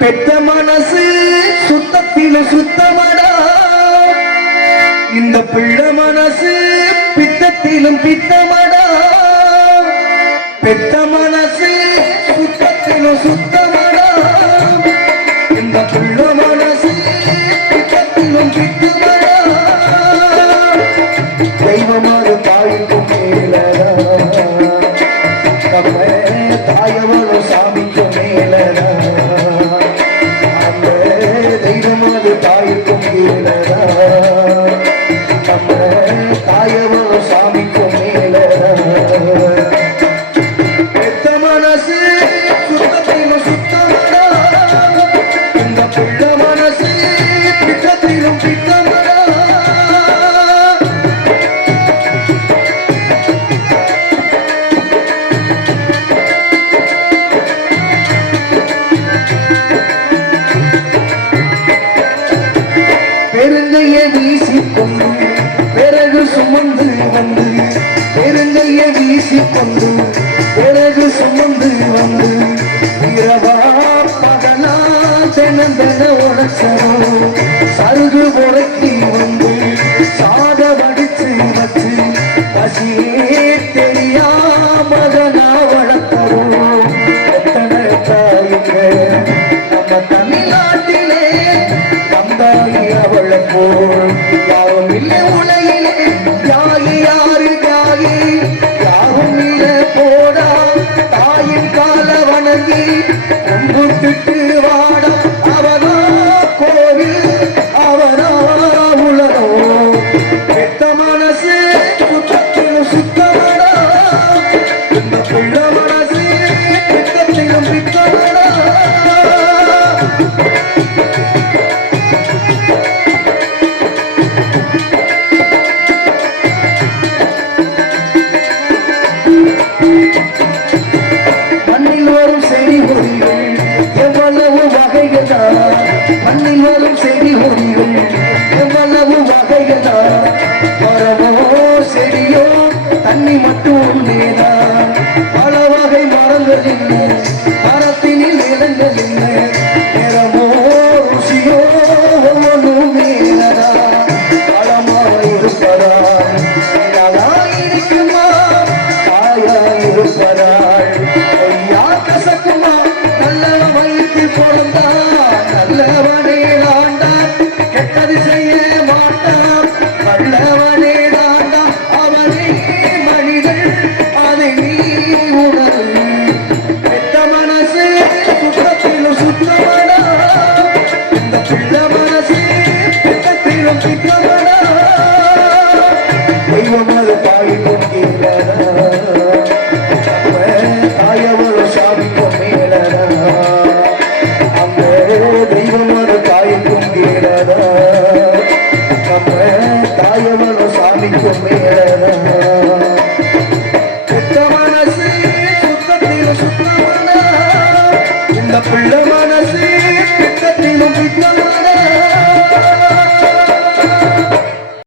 பெத்த மனசு சுத்தத்திலும் சுத்தமடா, இந்த பிள்ளை மனசு பித்தத்திலும் பித்தமடா. பெத்த மனசு சுத்தத்திலும் சுத்தமடா, இந்த பிள்ளை மனசு பித்தத்திலும் பித்தமடா. தெய்வமாக தாய்க்கும் மேலடா, நம்ம தாயவளும் சாமிக்கும் மேலடா. அந்த தெய்வமாக தாய்க்கும் மேலடா, நம்ம தாயவளும் சாமிக்கும் மேலடா. பெத்த மனசு சுத்தத்திலும் சுத்தமடா, இந்த பிள்ளை மனசு பித்தத்திலும் பித்தமடா. பெருங்கைய வீசிக்கொண்டு பிறகு சுமந்து வந்து, பெருங்கைய வீசிக்கொண்டு பிறகு சுமந்து வந்து, இரவா பகலா தினந்தன உழைச்சனும் சருகு உரைக்கி வந்து சாத வடிச்சு வச்சு பசியே தெரியா மகனா வளர்த்தரும். எத்தனை தாயுங்க நம்ம தமிழ்நாட்டிலே வந்தாயி அவளை போல் யாரும் இல்லை உலகிலே. யாரு யாரு யாரு யாரும் இல்லை போடா, தாயின் கால வணங்கி கும்பிட்டுட்டு வாடா. அவனா கோவில் அவனா உலகம், பெத்த மனசு சுத்தத்திலும் சுத்தமடா, இந்த பிள்ளை மனசு பித்தத்திலும் பித்தமடா. மண்ணில் வரும் செடி கொடிகள் எவ்வளவு வகைகளா, மண்ணில் வரும் செடி கொடிகள் எவ்வளவு வகைகளா. மரமோ செடியோ தண்ணி மட்டும் ஒன்றேதான், பல வகை மரங்கள் இல்லை, மரத்தினில் நிலங்கள் இல்லை. நிறமோ ருசியோ ஒவ்வொன்றும் மேலதா, பழமாக இருப்பதால் இருக்குமா, தாயாக இருப்பதால் பொய்யா கசக்குமா. நல்ல வயிற்று பிறந்தா நல்லவனே தாண்டா, கெட்டது செய்ய மாட்டான் நல்லவனே தாண்டா. அவனே மனிதன் அதை நீ உணரு. பெத்த மனசு சுத்தத்திலும் சுத்தமடா, இந்த பிள்ளை மனசு பித்தத்திலும் பித்தமடா. தெய்வமாக தாய்க்கும் கீழடா, நம்ம தாயவளும் சாமிக்கும் மேலடா. அந்த தெய்வமாக தாய்க்கும் கீழடா, நம்ம தாயவளும் சாமிக்கும் மேலடா. பெத்த மனசு சுத்தத்திலும் சுத்தமடா, இந்த பிள்ளை